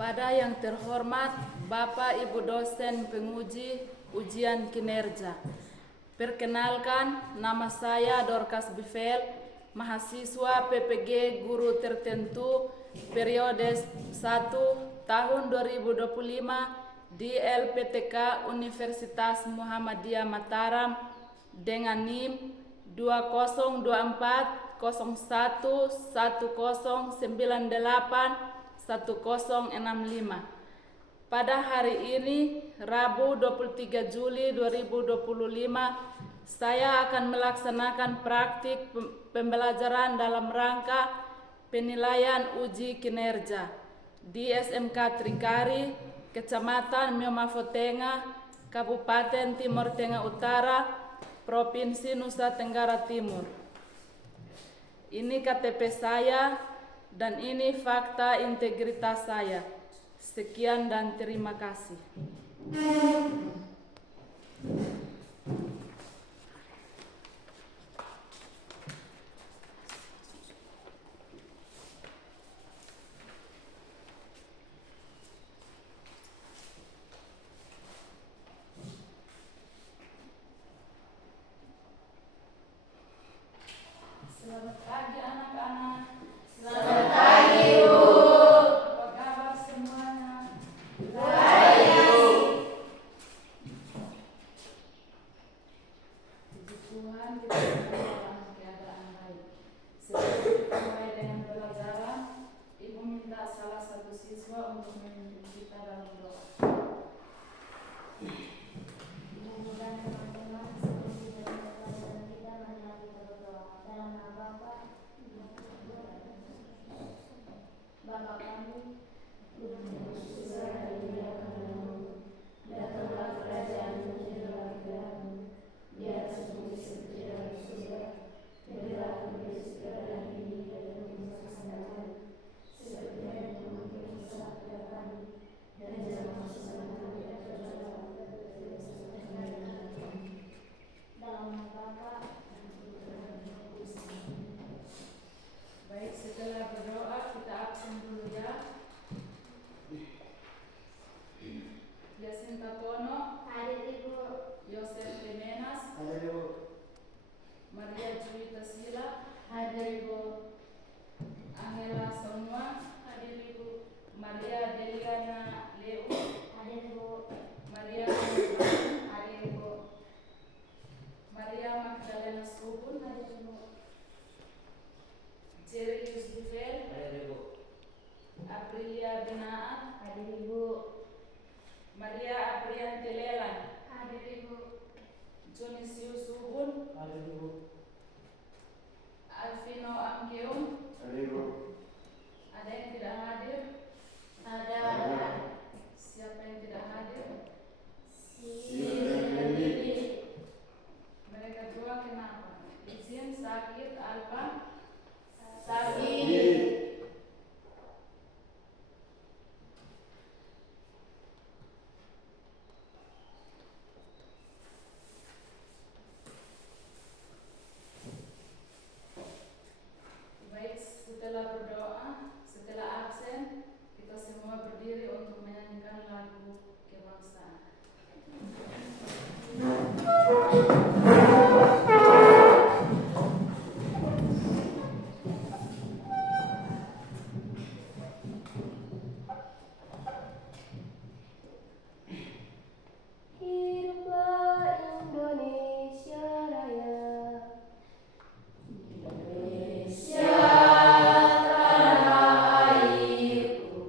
Pada yang terhormat Bapak Ibu dosen penguji ujian kinerja. Perkenalkan, nama saya Dorcas Bifel, mahasiswa PPG Guru Tertentu periode 1 tahun 2025 di LPTK Universitas Muhammadiyah Mataram dengan NIM 2024 01 1098 1065. Pada hari ini, Rabu 23 Juli 2025, saya akan melaksanakan praktik pembelajaran dalam rangka penilaian uji kinerja di SMK Trikari, Kecamatan Miomafotenga, Kabupaten Timur Tengah Utara, Provinsi Nusa Tenggara Timur. Ini KTP saya dan ini fakta integritas saya. Sekian dan terima kasih. Selamat pagi anak-anak. Selamat pagi, Bu. Apa kabar semuanya? Baik. Puji Tuhan, kita dalam keadaan baik. Sebelum kita mulai dengan pelajaran, Ibu minta salah satu siswa untuk memimpin kita dalam doa. Ibu muda teman-teman, sebelum kita mulai pelajaran kita, marilah kita berdoa. Dalam nama Bapa, Bapa kami, Datanglah kerajaanmu, jadilah kehendakmu, di atas bumi seperti dalam surga. Berilah kami segala ini dan bumi kami, seperti yang mengampuni kesalahan kami, dan jangan masukkan kami ke dalam dalam nama Bapa, Baik, setelah berdoa kita absen dulu ya. Yasinta Pono, hadir Ibu. Yosef Lemenas, Hadir Ibu. Maria Juwita Sila, Hadir Ibu. Angela Sonua, Hadir Ibu. Maria Deliana Leu, Hadir Ibu. Maria Nurul, Hadir Ibu. Maria Magdalena Subun, Hadir Ibu. Jerry Yusufel, Hadir Ibu. Aprilia Benaat, Hadir Ibu. Maria Aprianti Lelan, Hadir Ibu. Jonisius Subun, Hadir Ibu. Alvino Amkeum. Hadir Ibu. Ada yang tidak hadir? Ada. Siapa yang tidak hadir? Sini. Mereka dua kenapa? Izin, sakit, apa? Sakit. Baik, setelah berdoa, setelah absen, kita semua berdiri untuk menyanyikan lagu kebangsaan. Hiduplah Indonesia Raya. Indonesia tanah airku,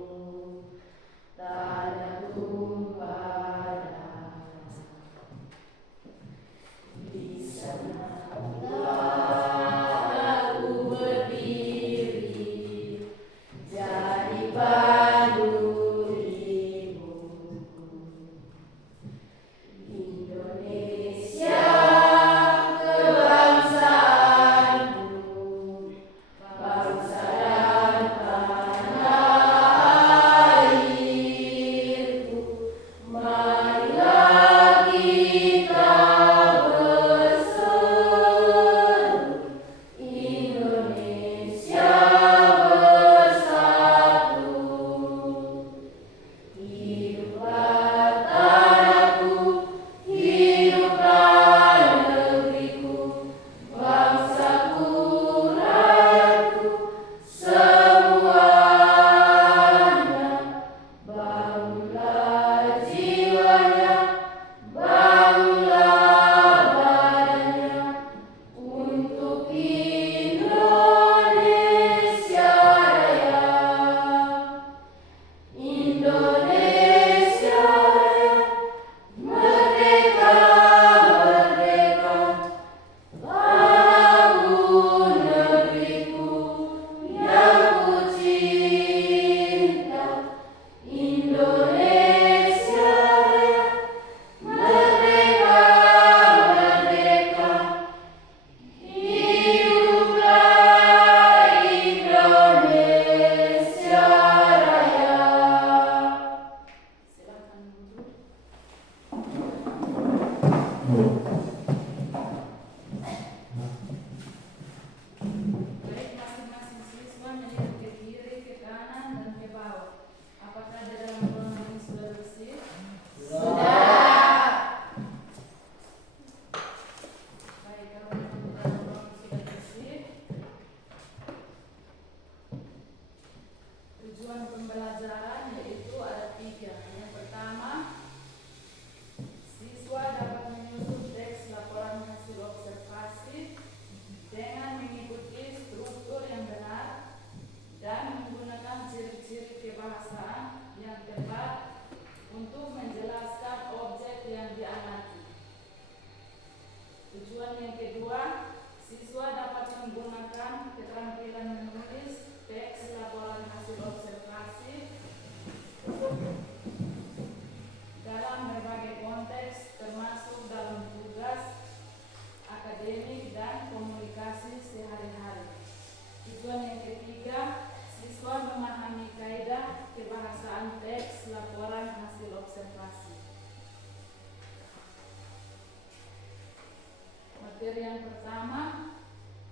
Materi yang pertama,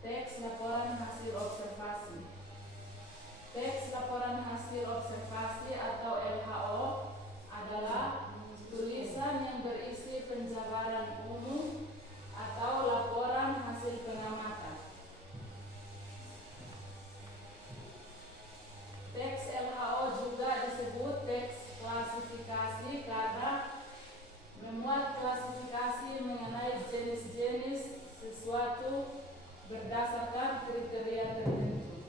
teks laporan hasil observasi. Teks laporan hasil observasi atau LHO adalah tulisan yang berisi penjabaran umum atau laporan hasil pengamatan. Teks LHO juga disebut teks klasifikasi karena memuat klasifikasi mengenai jenis-jenis sesuatu berdasarkan kriteria tertentu.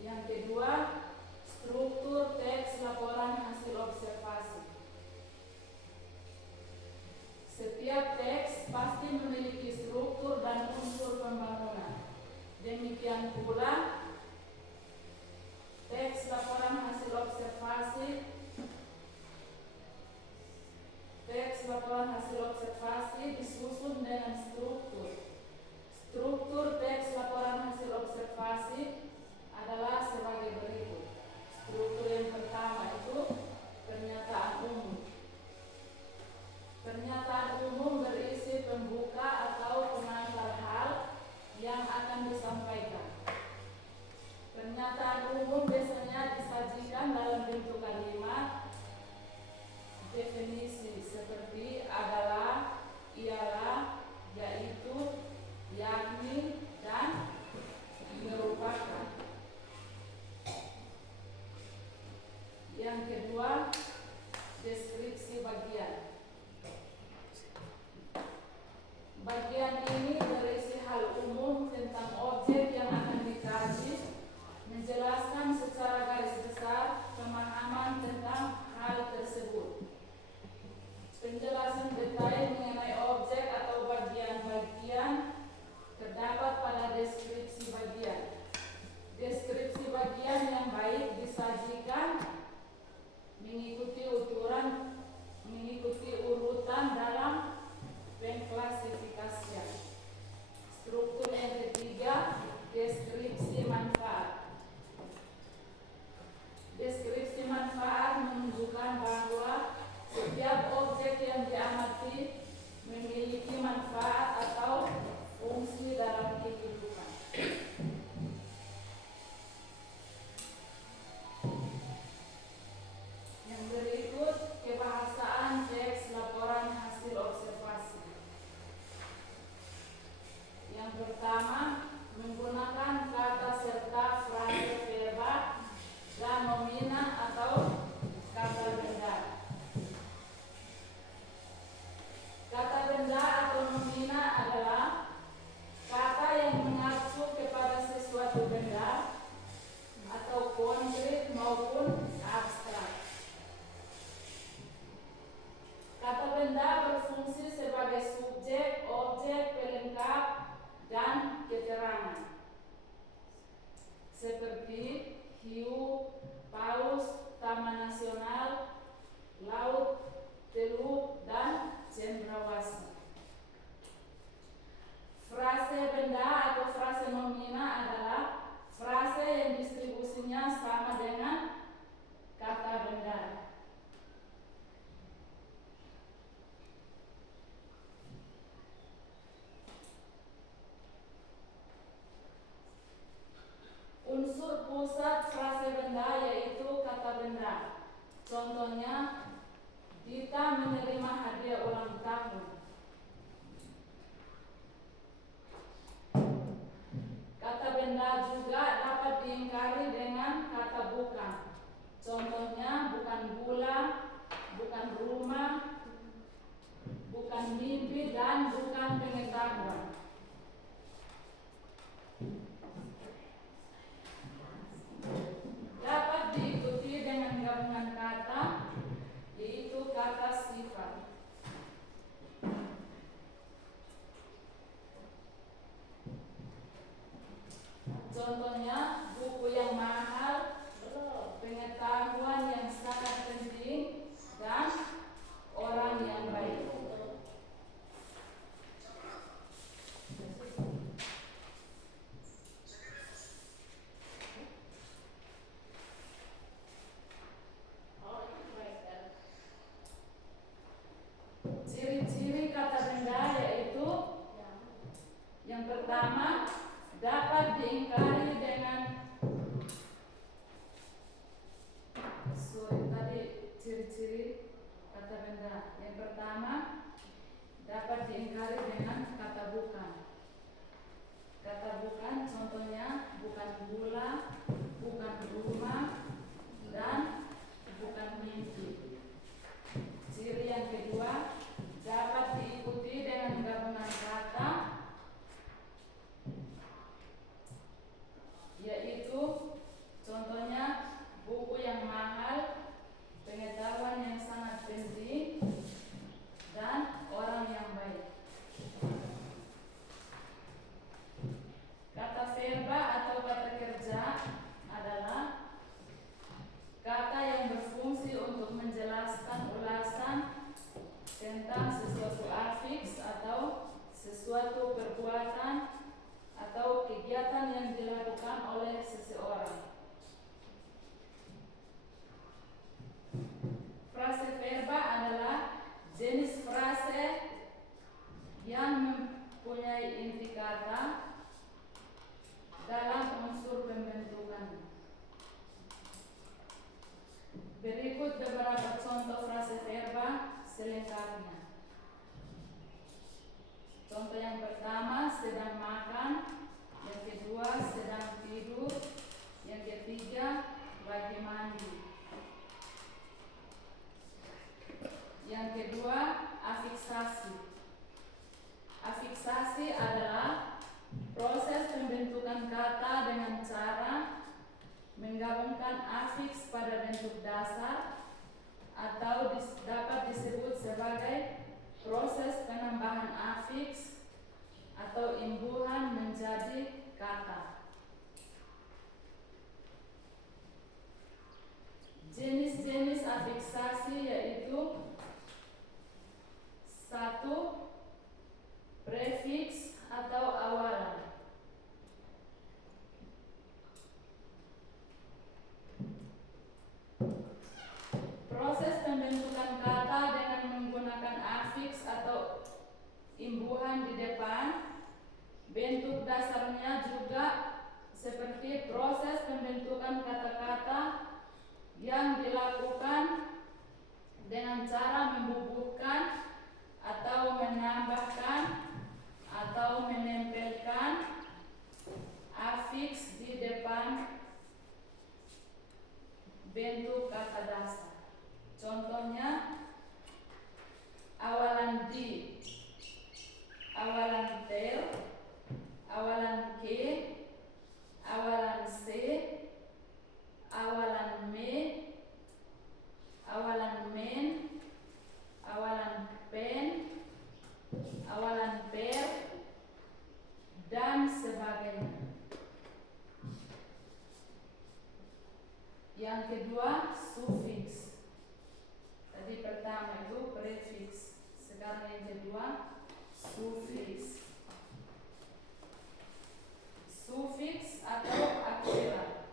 Yang kedua, struktur teks laporan hasil observasi. Setiap teks pasti memiliki struktur dan unsur pembangunan. Demikian pula, teks laporan hasil observasi disusun dengan struktur. Struktur teks laporan hasil observasi adalah sebagai berikut. Struktur yang pertama itu pernyataan umum. Pernyataan umum berisi pembuka atau pengantar hal yang akan disampaikan. Pernyataan umum biasanya disajikan dalam bentuk kalimat definisi seperti adalah, ialah, yaitu, yakni, dan merupakan. Yang kedua, deskripsi bagian. Bagian ini berisi hal umum tentang objek yang akan dikaji, menjelaskan secara garis besar pemahaman tentang hal tersebut. Penjelasan detail mengenai objek atau bagian-bagian terdapat pada deskripsi bagian. Deskripsi bagian yang baik disajikan mengikuti urutan dalam pengklasifikasian. Struktur yang ketiga, deskripsi manfaat. Deskripsi manfaat menunjukkan bahwa setiap objek yang diamati memiliki manfaat atau fungsi dalam kehidupan. Yang berikut, kebahasaan teks laporan hasil observasi. Yang pertama, menggunakan kata serta frase verba dan nomina atau kata benda. Kata benda atau nomina adalah kata yang mengacu kepada sesuatu benda atau konkret maupun abstrak. Kata benda berfungsi sebagai subjek, objek, pelengkap, dan keterangan. Seperti hiu, paus, taman nasional, laut, teluk, dan cendrawasih. Frase benda atau frase nomina adalah frase yang distribusinya sama dengan kata benda. Unsur pusat frase benda yaitu kata benda. Contohnya, Dita menerima hadiah ulang tahun. Kata benda juga dapat diingkari dengan kata bukan. Contohnya, bukan gula, bukan rumah, bukan mimpi, dan bukan pengetahuan. Dapat diikuti dengan gabungan kata, yaitu kata sifat. Contohnya, buku yang mahal, pengetahuan yang sangat penting, dan orang yang baik. villa, bukan rumah, dan bukan mimpi. Ciri yang kedua dapat diikuti dengan gabungan kata, yaitu contohnya buku yang mahal, pengetahuan yang sangat penting, dan orang yang baik. Kata verba atau kata kerja adalah kata yang berfungsi untuk menjelaskan ulasan tentang sesuatu afiks atau sesuatu perbuatan atau kegiatan yang dilakukan oleh seseorang. Frase verba adalah jenis frase yang mempunyai inti kata dalam unsur pembentukan. Berikut beberapa contoh frase verba selengkapnya. Contoh yang pertama, sedang makan. Yang kedua, sedang tidur. Yang ketiga, lagi mandi. Yang kedua, afiksasi. Afiksasi adalah proses pembentukan kata dengan cara menggabungkan afiks pada bentuk dasar atau dapat disebut sebagai proses penambahan afiks atau imbuhan menjadi kata. Jenis-jenis afiksasi yaitu 1. Prefiks atau awalan. Proses pembentukan kata dengan menggunakan afiks atau imbuhan di depan. Bentuk dasarnya juga seperti proses pembentukan kata-kata yang dilakukan dengan cara membubuhkan atau menambahkan atau menempelkan afiks di depan bentuk kata dasar. Contohnya awalan di, awalan tel, awalan ke, awalan se, awalan me, awalan men, awalan pen, awalan per, dan sebagainya. Yang kedua, sufiks. Tadi pertama itu prefiks, sekarang yang kedua, sufiks. Sufiks atau akhiran.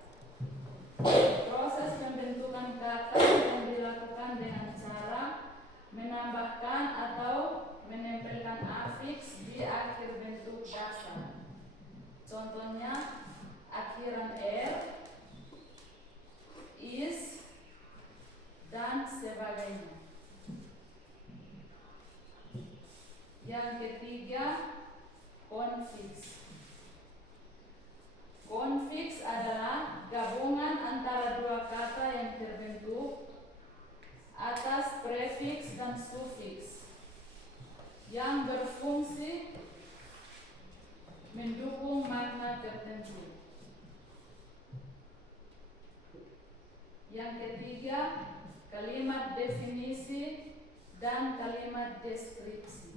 Proses pembentukan kata yang dilakukan dengan cara menambahkan atau menempelkan afiks di akhir bentuk dasar. Contohnya akhiran er, is, dan sebagainya. Yang ketiga, konfiks. Konfiks adalah gabungan antara dua kata yang terbentuk atas prefiks dan sufiks yang berfungsi mendukung makna tertentu. Yang ketiga, kalimat definisi dan kalimat deskripsi.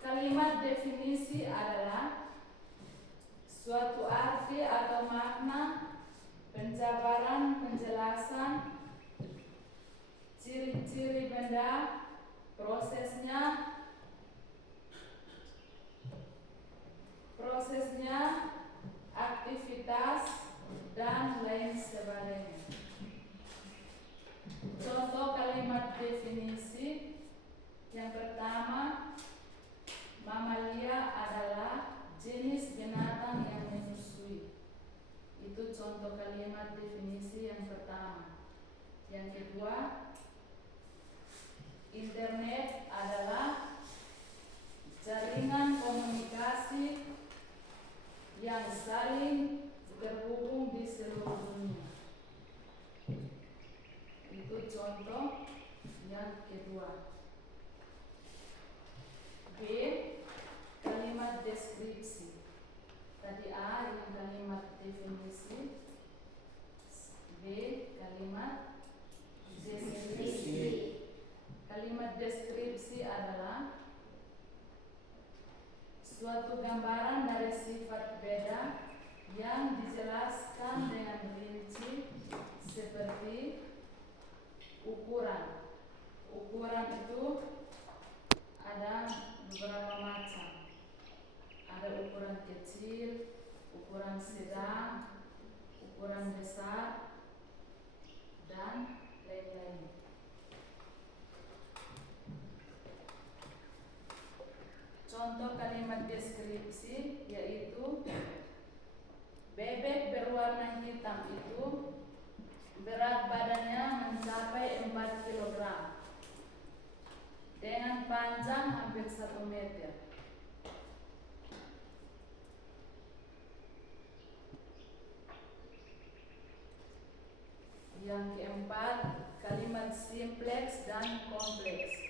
Kalimat definisi adalah suatu arti atau makna, penjabaran, penjelasan, ciri-ciri benda, prosesnya, aktivitas, dan lain sebagainya. Contoh kalimat definisi yang pertama, mamalia adalah jenis binatang yang menyusui. Itu contoh kalimat definisi yang pertama. Yang kedua, internet adalah jaringan komunikasi yang saling terhubung di seluruh dunia. Itu contoh yang kedua. B. Kalimat deskripsi. Tadi A yang kalimat definisi. B. Kalimat deskripsi. Kalimat deskripsi adalah suatu gambaran dari sifat beda yang dijelaskan dengan rinci seperti ukuran. Ukuran itu ada beberapa macam. Ada ukuran kecil, ukuran sedang, ukuran besar, dan lain-lain. Contoh kalimat deskripsi yaitu bebek berwarna hitam itu berat badannya mencapai 4 kg dengan panjang hampir 1 meter. Yang keempat, kalimat simpleks dan kompleks.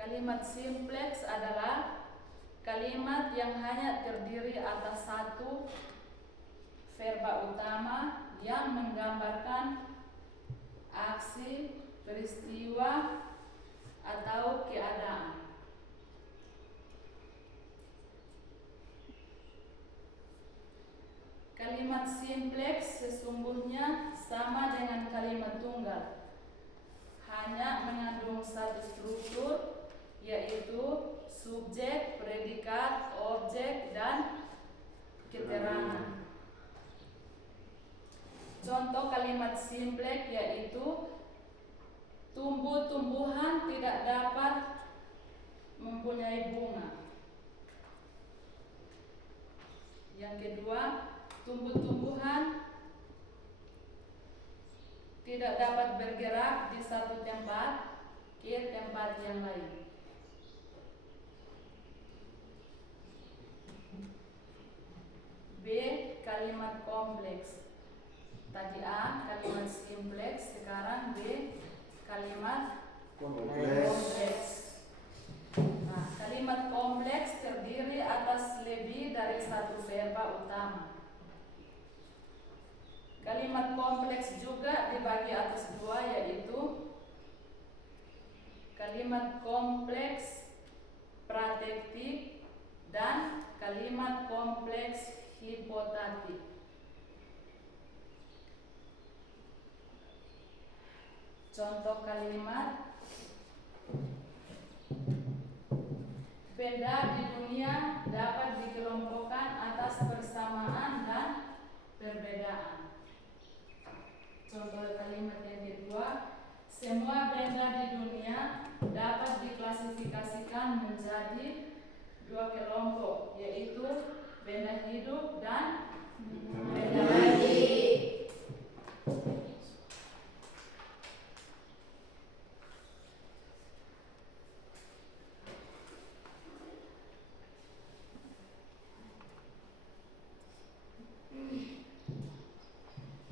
Kalimat simpleks adalah kalimat yang hanya terdiri atas satu verba utama yang menggambarkan aksi, peristiwa, atau keadaan. Kalimat simpleks sesungguhnya sama dengan kalimat tunggal, hanya mengandung satu struktur, yaitu subjek, predikat, objek, dan keterangan. Contoh kalimat simpleks yaitu tumbuh-tumbuhan tidak dapat mempunyai bunga. Yang kedua, tumbuh-tumbuhan tidak dapat bergerak di satu tempat ke tempat yang lain. B. Kalimat kompleks. Tadi A kalimat simpleks, sekarang B kalimat kompleks. Nah, kalimat kompleks terdiri atas lebih dari satu verba utama. Kalimat kompleks juga dibagi atas dua, yaitu kalimat kompleks pratektik dan kalimat kompleks hipotatik. Contoh kalimat: benda di dunia dapat dikelompokkan atas persamaan dan perbedaan. Contoh kalimat yang kedua: semua benda di dunia dapat diklasifikasikan menjadi dua kelompok, yaitu benda hidup dan benda mati.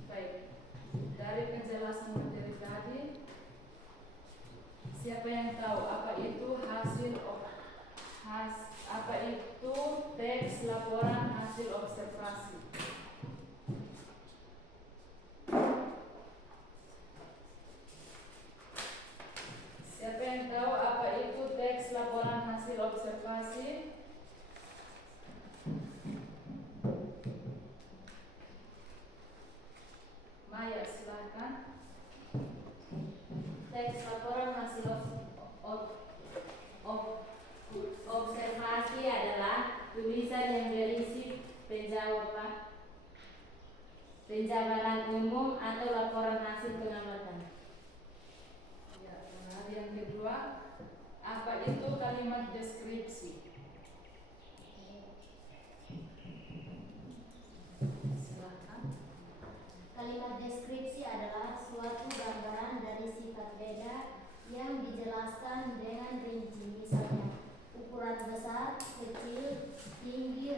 Baik, dari penjelasan materi tadi, siapa yang tahu apa itu apa itu teks laporan hasil observasi? Siapa yang tahu apa itu teks laporan hasil observasi? Maya, silakan. Teks laporan hasil observasi adalah tulisan yang berisi penjabaran umum atau laporan hasil pengamatan. Ya, benar. Yang kedua, apa itu kalimat deskripsi? Silakan. Kalimat deskripsi adalah suatu gambaran dari sifat beda yang dijelaskan dengan rinci, misalnya ukuran besar, kecil, tinggi,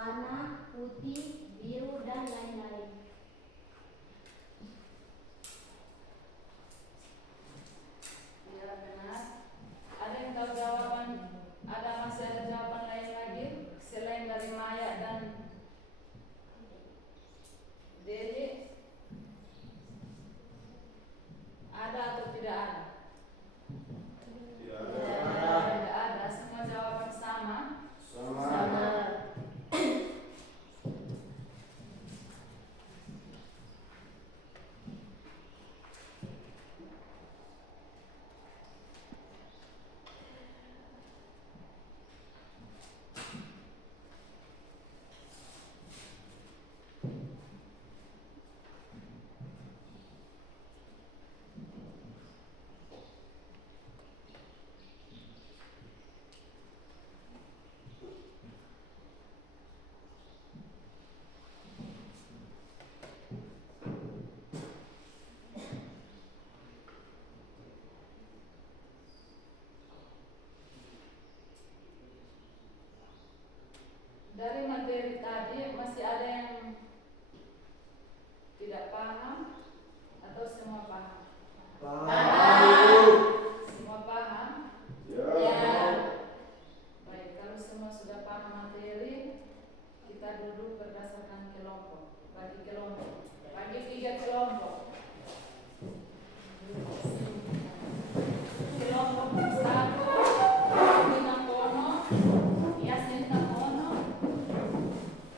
berwarna putih, biru, dan lain-lain. Ya, benar. Ada yang tahu jawaban? Masih ada jawaban lain lagi selain dari Maya dan Dede? Ada atau tidak ada? Tidak ada. Semua jawaban sama. Dari materi tadi masih ada yang tidak paham atau semua paham? Semua paham? Ya. Baik, kalau semua sudah paham materi, kita duduk berdasarkan kelompok. Bagi kelompok. Bagi 3 kelompok. Kelompok 1, Tina Kono, Yasin Tamono.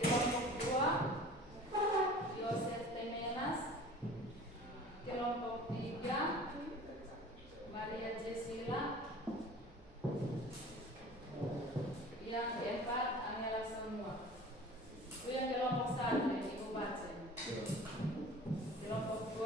Kelompok 2, Yosef Temenas. Kelompok 3, Maria Jesila. Yang 4, Angela semua. Itu yang kelompok 1 yang Ibu baca. Kelompok 2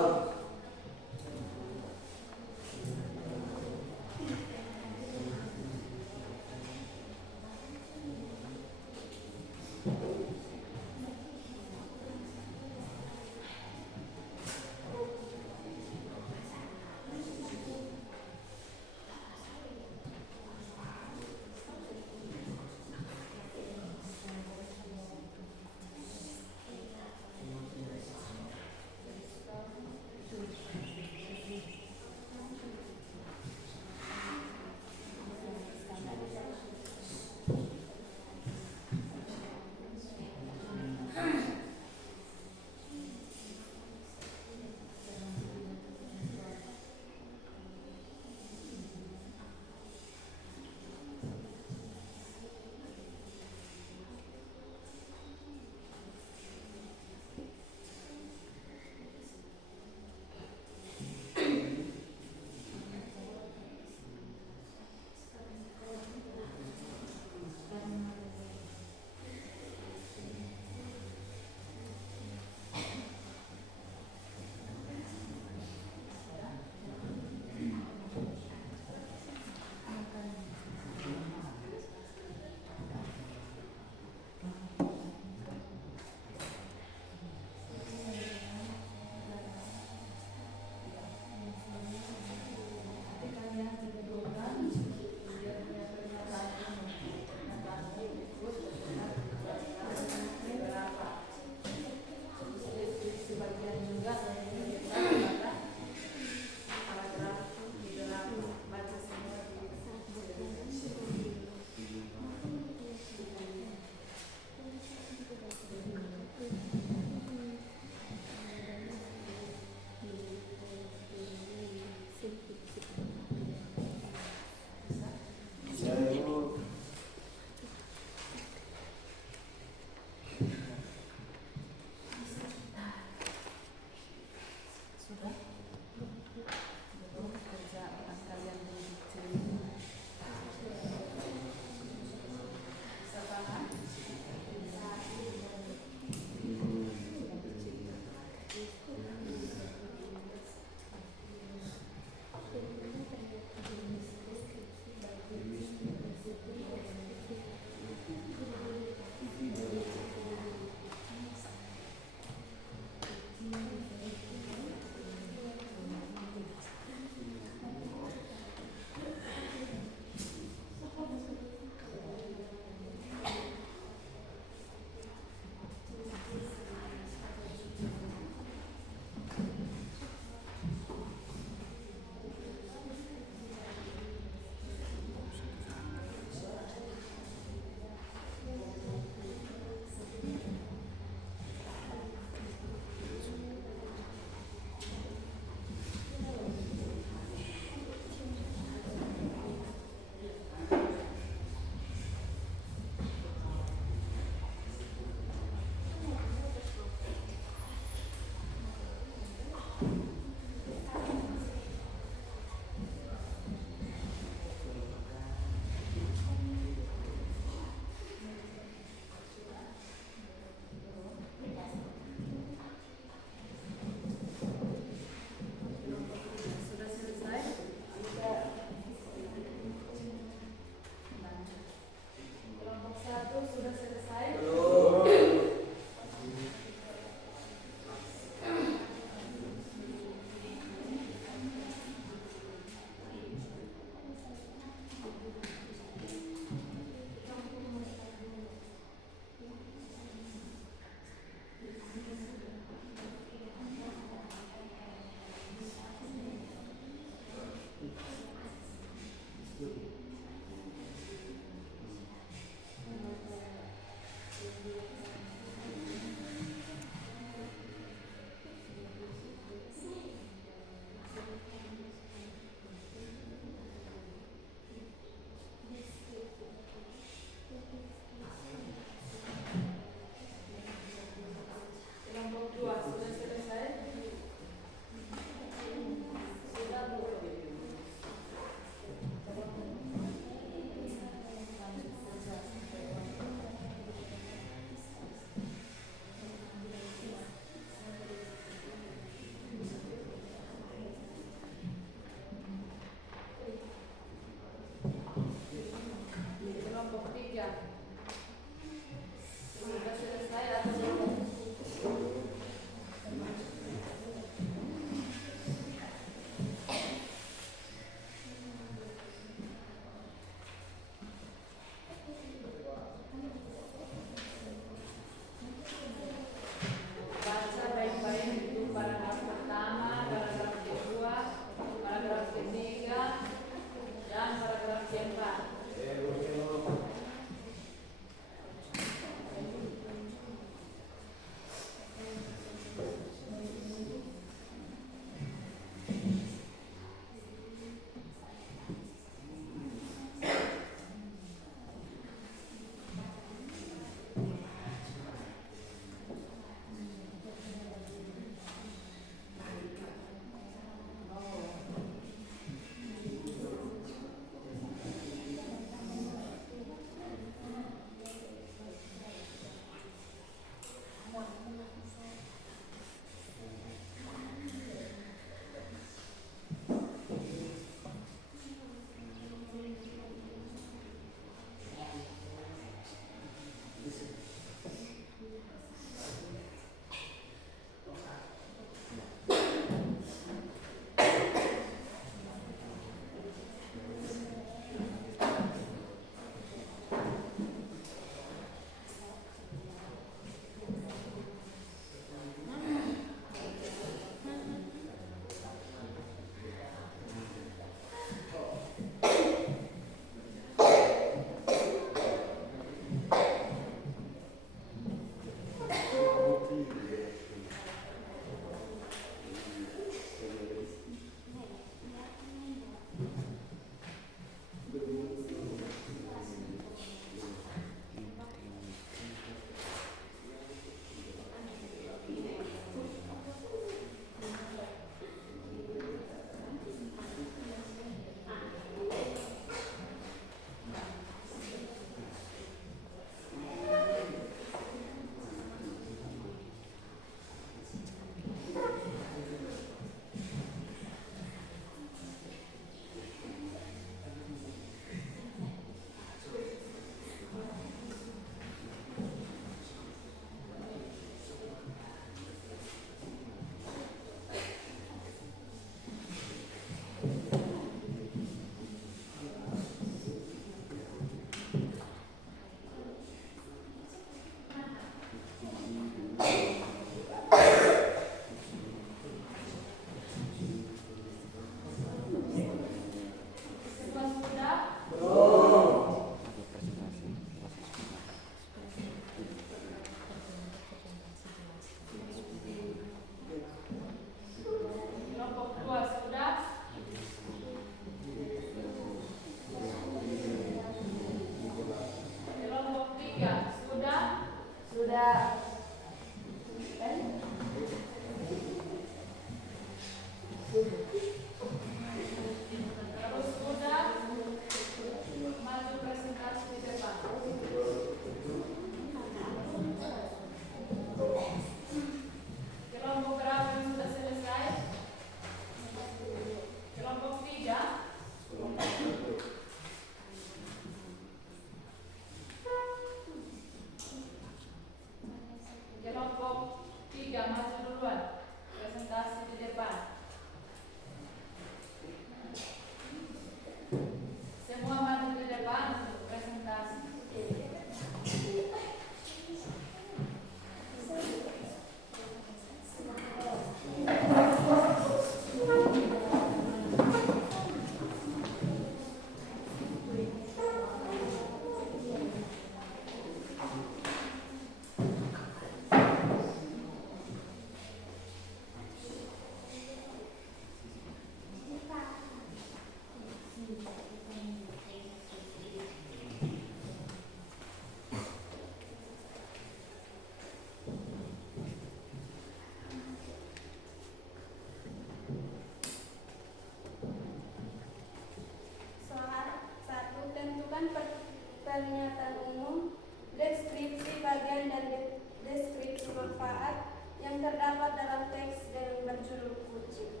pernyataan umum, deskripsi bagian dan deskripsi manfaat yang terdapat dalam teks dengan berjudul kucing.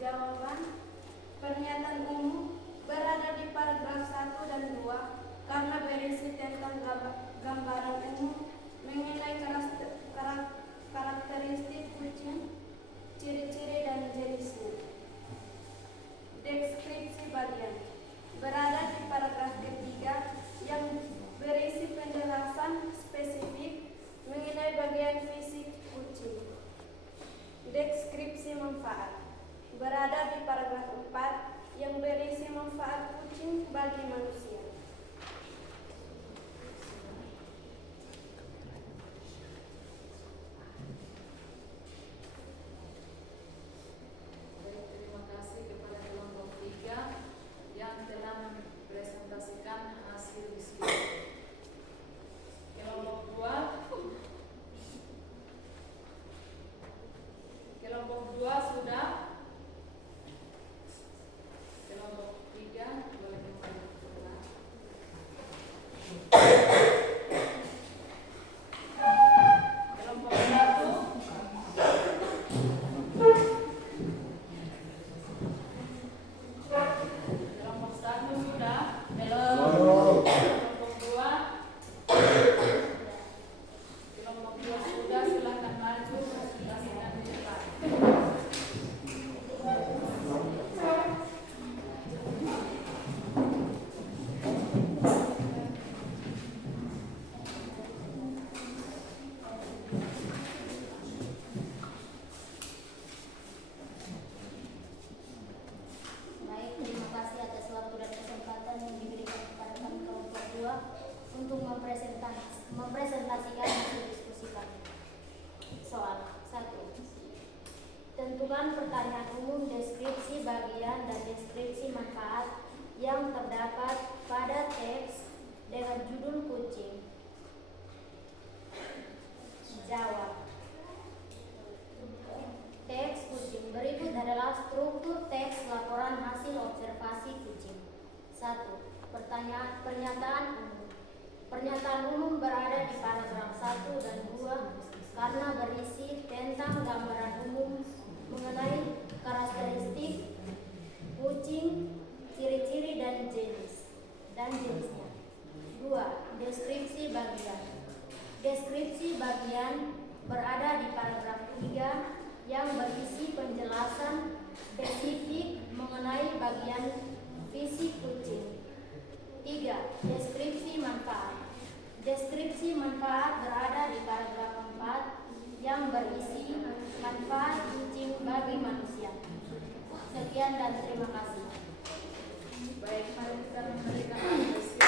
Jawaban: pernyataan umum berada di paragraf 1 dan 2 karena berisi tentang gambaran umum mengenai karakteristik kucing, ciri-ciri dan jenisnya. Deskripsi bagian berada di paragraf ketiga yang berisi penjelasan spesifik mengenai bagian fisik kucing. Deskripsi manfaat berada di paragraf 4 yang berisi manfaat kucing bagi manusia. Baik, terima kasih kepada kelompok 3 yang telah mempresentasikan hasil diskusi. Kelompok 2 sudah. Kelompok 3 boleh kembali ke kelas. Kelompok 1. Kelompok 1 sudah. Kelompok 2. Kelompok 2 sudah, silakan maju presentasikan di depan. Baik, terima kasih atas waktu dan kesempatan yang diberikan kepada kami kelompok 2 untuk mempresentasikan hasil diskusi kami. Soal 1. Tentukan pertanyaan umum, deskripsi bagian dan deskripsi manfaat yang terdapat pada teks dengan judul kucing. Jawab. Teks kucing. Berikut adalah struktur teks laporan hasil observasi kucing. 1. Pernyataan umum. Pernyataan umum berada di paragraf 1 dan 2 karena berisi tentang gambaran umum mengenai karakteristik kucing, ciri-ciri dan jenisnya. 2. Deskripsi bagian. Deskripsi bagian berada di paragraf 3 yang berisi penjelasan spesifik mengenai bagian fisik kucing. 3. Deskripsi manfaat. Deskripsi manfaat berada di paragraf 4 yang berisi manfaat kucing bagi manusia. Sekian dan terima kasih. Baik, mari kita memberikan apresiasi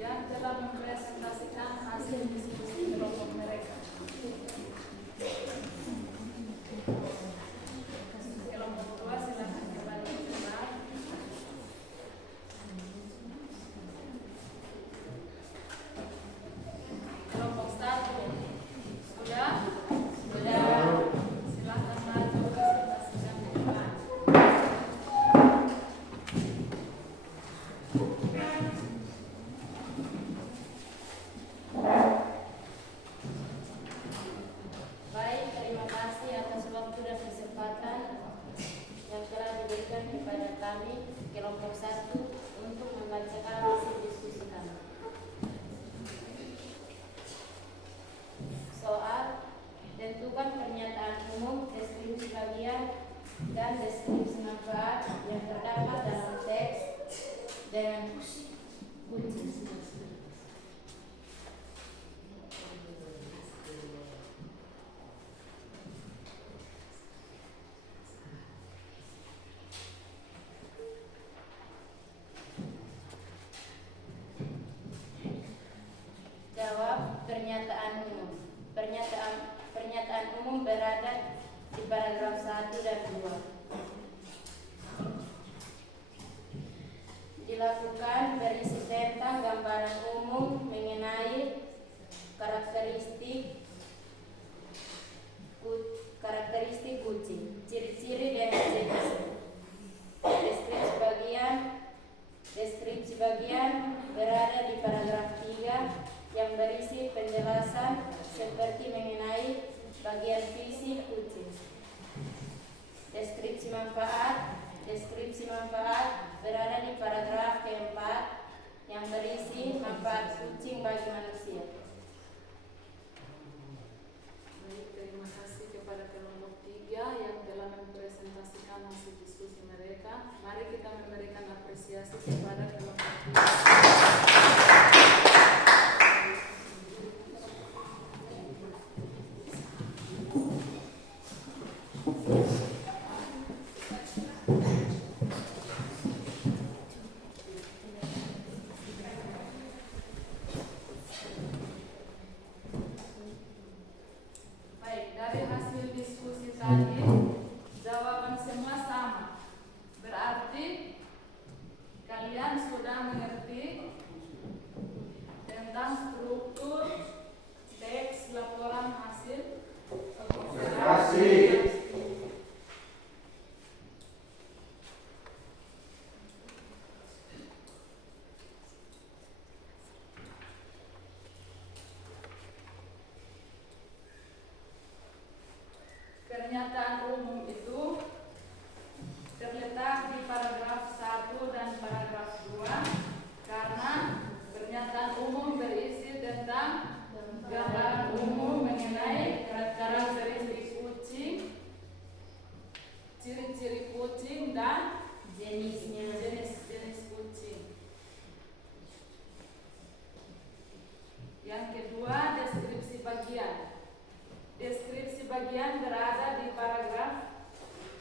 yang telah mempresentasikan hasil diskusi kelompok mereka. Kelompok 2 silakan kembali ke tempat. Kelompok 1 sudah. Silakan maju presentasikan di depan. Baik, terima kasih atas waktu dan kesempatan yang telah diberikan kepada kami kelompok 1 untuk membacakan hasil diskusi kami. Soal: tentukan pernyataan umum, deskripsi bagian dan deskripsi manfaat yang terdapat dalam teks dengan kucing. Jawab. Pernyataan umum. Pernyataan umum berada di paragraf 1 dan 2. Dilakukan berisi tentang gambaran umum mengenai karakteristik berisi penjelasan seperti mengenai bagian fisik kucing. Deskripsi manfaat berada di paragraf keempat yang berisi manfaat kucing bagi manusia. Baik, terima kasih kepada kelompok 3 yang telah mempresentasikan hasil diskusi mereka. Mari kita memberikan apresiasi kepada kelompok 3. Baik, dari hasil diskusi tadi, jawaban semua sama. Berarti kalian sudah mengerti tentang struktur teks laporan hasil observasi. Pernyataan umum itu terletak di paragraf 1 dan paragraf 2 karena pernyataan umum berisi tentang gambaran umum mengenai karakteristik kucing, ciri-ciri kucing dan jenis kucing. Yang kedua, deskripsi bagian. Deskripsi bagian berada di paragraf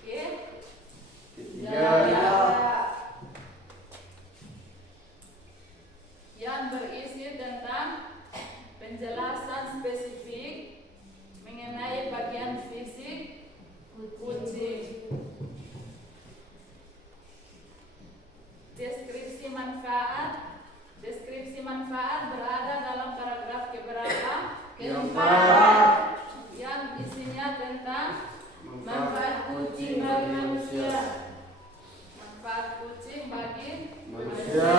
ketiga yang berisi tentang penjelasan spesifik mengenai bagian fisik kucing. Deskripsi manfaat berada dalam paragraf keberapa? Keempat, yang isinya tentang manfaat kucing bagi manusia. Manfaat kucing bagi manusia.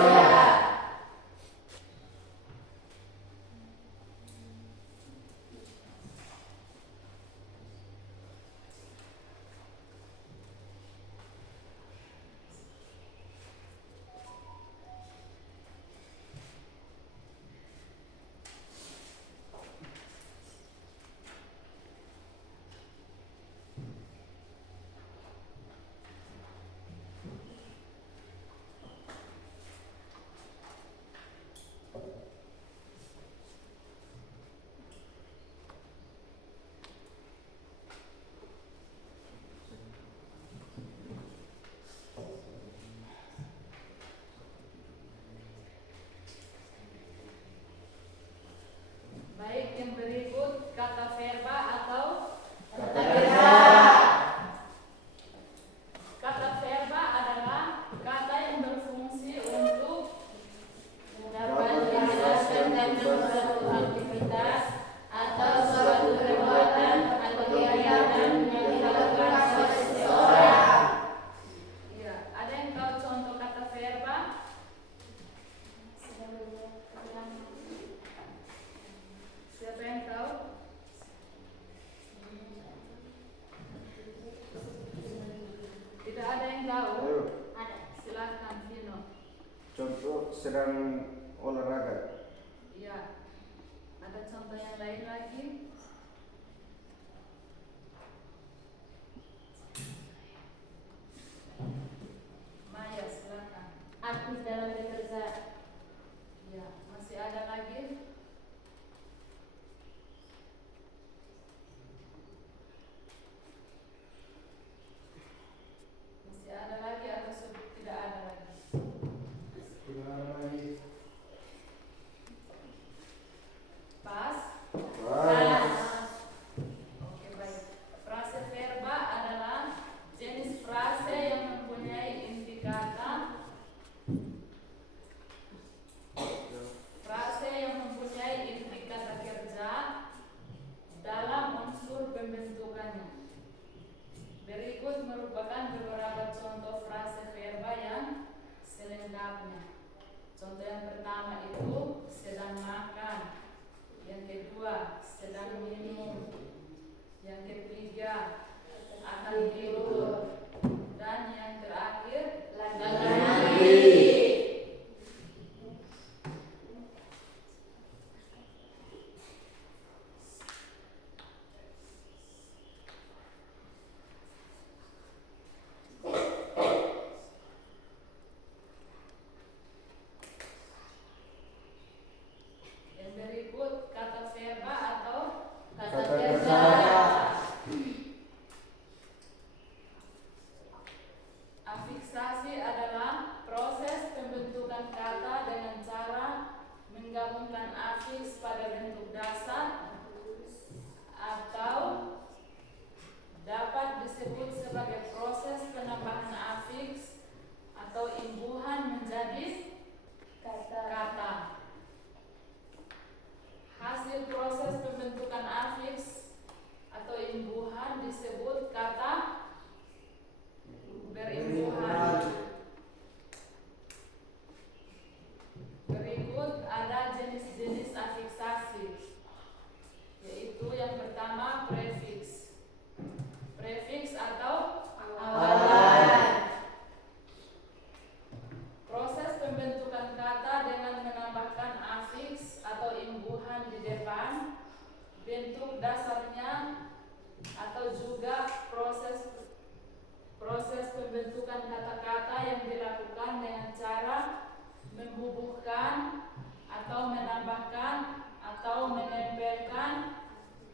Baik, yang berikut kata verba atau kata kerja. Kata verba adalah kata yang berfungsi untuk dapat menjelaskan tentang suatu aktivitas atau suatu perbuatan atau kegiatan yang dilakukan oleh seseorang. Iya, ada yang tahu contoh kata verba? Siapa yang tahu? afiks pada bentuk dasar atau dapat disebut sebagai proses penambahan afiks atau imbuhan menjadi kata. Hasil proses pembentukan afiks atau imbuhan disebut kata berimbuhan. Berikut ada jenis-jenis afiksasi, yaitu yang pertama prefiks. Prefiks atau awalan. Proses pembentukan kata dengan menambahkan afiks atau imbuhan di depan bentuk dasarnya, atau juga proses pembentukan kata-kata yang dilakukan dengan cara membubuhkan atau menambahkan atau menempelkan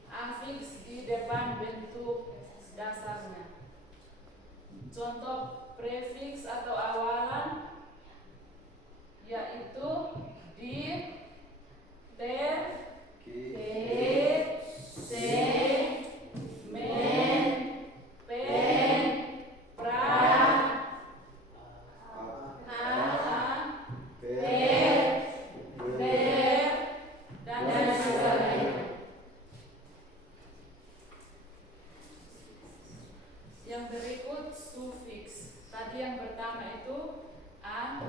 afiks di depan bentuk dasarnya. Contoh prefiks atau awalan yaitu di, ter, se, men, pen, pra, dan sebagainya. Yang berikut sufiks. Tadi yang pertama itu an,